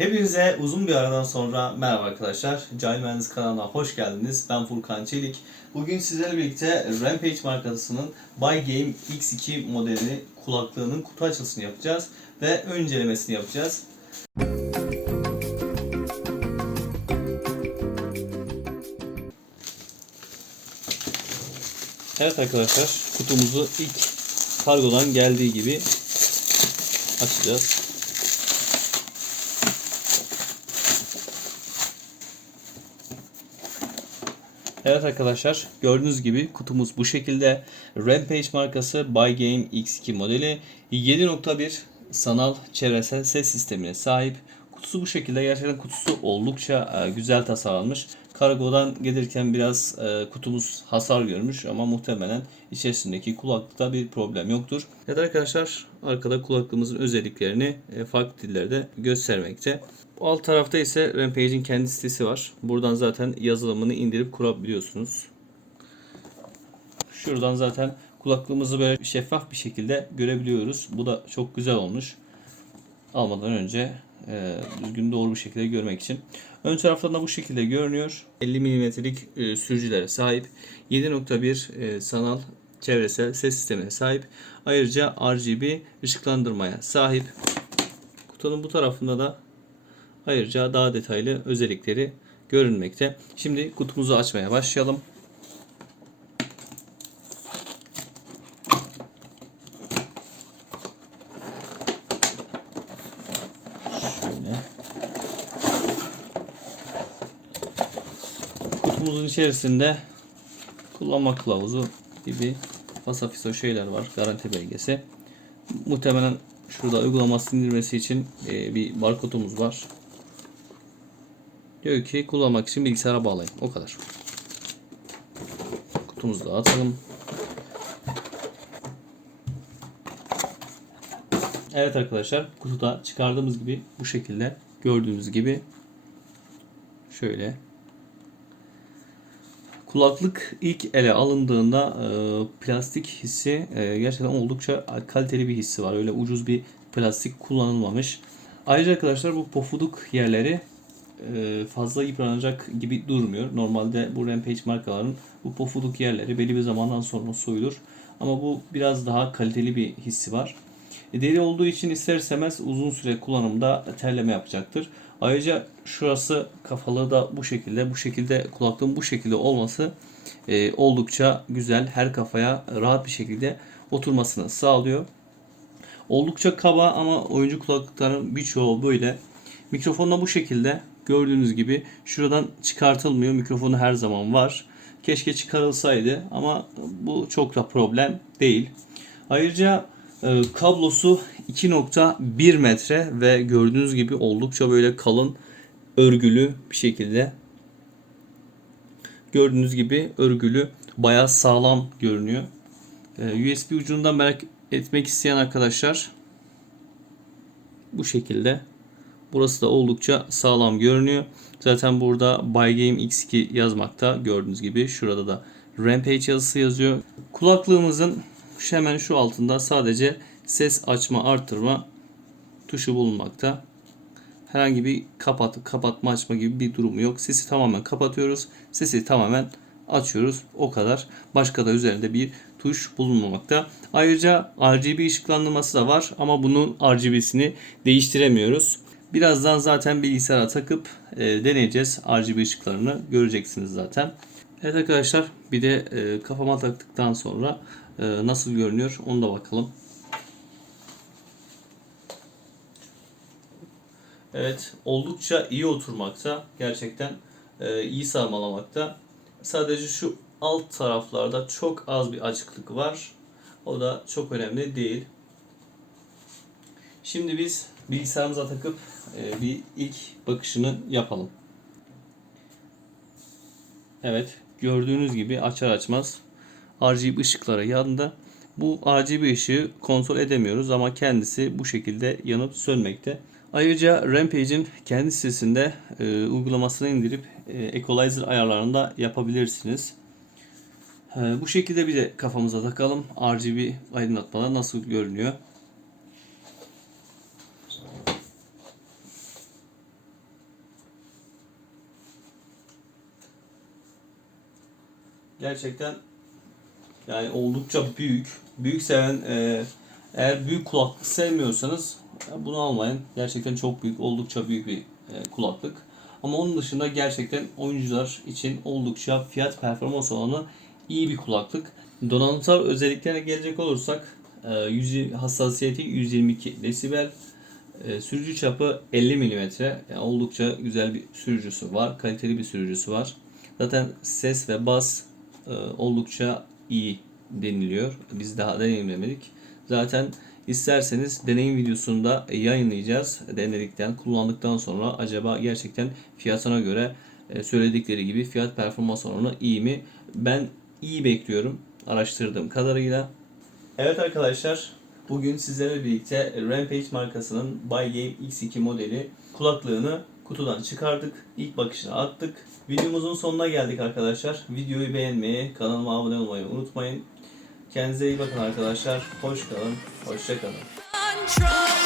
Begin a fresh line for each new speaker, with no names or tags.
Hepinize uzun bir aradan sonra merhaba arkadaşlar. Cahil Mühendis kanalına hoş geldiniz. Ben Furkan Çelik. Bugün sizlerle birlikte Rampage markasının By Game X2 modeli kulaklığının kutu açılışını yapacağız ve ön incelemesini yapacağız. Evet arkadaşlar kutumuzu ilk kargodan geldiği gibi açacağız. Evet arkadaşlar gördüğünüz gibi kutumuz bu şekilde. Rampage markası By Game X2 modeli 7.1 sanal çevresel ses sistemine sahip. Kutusu bu şekilde gerçekten kutusu oldukça e, güzel tasarlanmış. Kargodan gelirken biraz e, kutumuz hasar görmüş ama muhtemelen içerisindeki kulaklıkta bir problem yoktur. Evet arkadaşlar arkada kulaklığımızın özelliklerini e, farklı dillerde göstermekte. Alt tarafta ise Rampage'in kendi sitesi var. Buradan zaten yazılımını indirip kurabiliyorsunuz. Şuradan zaten kulaklığımızı böyle şeffaf bir şekilde görebiliyoruz. Bu da çok güzel olmuş. Almadan önce e, düzgün doğru bir şekilde görmek için. Ön taraftan da bu şekilde görünüyor. 50 mm'lik e, sürücülere sahip. 7.1 e, sanal çevresel ses sistemine sahip. Ayrıca RGB ışıklandırmaya sahip. Kutunun bu tarafında da ayrıca daha detaylı özellikleri görünmekte. Şimdi kutumuzu açmaya başlayalım. Şöyle. Kutumuzun içerisinde kullanma kılavuzu gibi fasafiso şeyler var. Garanti belgesi. Muhtemelen şurada uygulamasını indirmesi için e, bir barkodumuz var. Diyor ki kullanmak için bilgisayara bağlayın. O kadar. Kutumuzu da atalım. Evet arkadaşlar kutuda çıkardığımız gibi bu şekilde gördüğünüz gibi şöyle kulaklık ilk ele alındığında e, plastik hissi e, gerçekten oldukça kaliteli bir hissi var. Öyle ucuz bir plastik kullanılmamış. Ayrıca arkadaşlar bu pofuduk yerleri e, fazla yıpranacak gibi durmuyor. Normalde bu Rampage markaların bu pofuduk yerleri belli bir zamandan sonra soyulur. Ama bu biraz daha kaliteli bir hissi var. E, deri olduğu için ister istemez uzun süre kullanımda terleme yapacaktır. Ayrıca şurası kafalı da bu şekilde, bu şekilde kulaklığın bu şekilde olması e, oldukça güzel. Her kafaya rahat bir şekilde oturmasını sağlıyor. Oldukça kaba ama oyuncu kulaklıkların birçoğu böyle. Mikrofonda bu şekilde gördüğünüz gibi şuradan çıkartılmıyor. Mikrofonu her zaman var. Keşke çıkarılsaydı ama bu çok da problem değil. Ayrıca kablosu 2.1 metre ve gördüğünüz gibi oldukça böyle kalın örgülü bir şekilde gördüğünüz gibi örgülü bayağı sağlam görünüyor. E, USB ucundan merak etmek isteyen arkadaşlar bu şekilde. Burası da oldukça sağlam görünüyor. Zaten burada By Game X2 yazmakta. Gördüğünüz gibi şurada da Rampage yazısı yazıyor. Kulaklığımızın hemen şu altında sadece ses açma artırma tuşu bulunmakta. Herhangi bir kapat, kapatma açma gibi bir durumu yok. Sesi tamamen kapatıyoruz. Sesi tamamen açıyoruz. O kadar. Başka da üzerinde bir tuş bulunmamakta. Ayrıca RGB ışıklandırması da var ama bunun RGB'sini değiştiremiyoruz. Birazdan zaten bilgisayara takıp e, deneyeceğiz. RGB ışıklarını göreceksiniz zaten. Evet arkadaşlar bir de e, kafama taktıktan sonra e, nasıl görünüyor onu da bakalım. Evet oldukça iyi oturmakta. Gerçekten e, iyi sarmalamakta. Sadece şu alt taraflarda çok az bir açıklık var. O da çok önemli değil. Şimdi biz bilgisayarımıza takıp e, bir ilk bakışını yapalım. Evet gördüğünüz gibi açar açmaz RGB ışıkları yanında. Bu RGB ışığı kontrol edemiyoruz ama kendisi bu şekilde yanıp sönmekte. Ayrıca Rampage'in kendi sitesinde e, uygulamasını indirip e, equalizer ayarlarını da yapabilirsiniz. E, bu şekilde bir de kafamıza takalım. RGB aydınlatmalar nasıl görünüyor. Gerçekten yani oldukça büyük. Büyük seven e, eğer büyük kulaklık sevmiyorsanız bunu almayın. Gerçekten çok büyük, oldukça büyük bir e, kulaklık. Ama onun dışında gerçekten oyuncular için oldukça fiyat performans oranı iyi bir kulaklık. Donanımsal özelliklerine gelecek olursak e, hassasiyeti 122 desibel, e, sürücü çapı 50 mm. Yani oldukça güzel bir sürücüsü var. Kaliteli bir sürücüsü var. Zaten ses ve bas e, oldukça iyi deniliyor. Biz daha deneyimlemedik. Zaten isterseniz deneyim videosunda yayınlayacağız. Denedikten, kullandıktan sonra acaba gerçekten fiyatına göre e, söyledikleri gibi fiyat performans oranı iyi mi? Ben iyi bekliyorum araştırdığım kadarıyla. Evet arkadaşlar, bugün sizlerle birlikte Rampage markasının Buy Game X2 modeli kulaklığını kutudan çıkardık. İlk bakışına attık. Videomuzun sonuna geldik arkadaşlar. Videoyu beğenmeyi, kanalıma abone olmayı unutmayın. Kendinize iyi bakın arkadaşlar. Hoş kalın, hoşça kalın.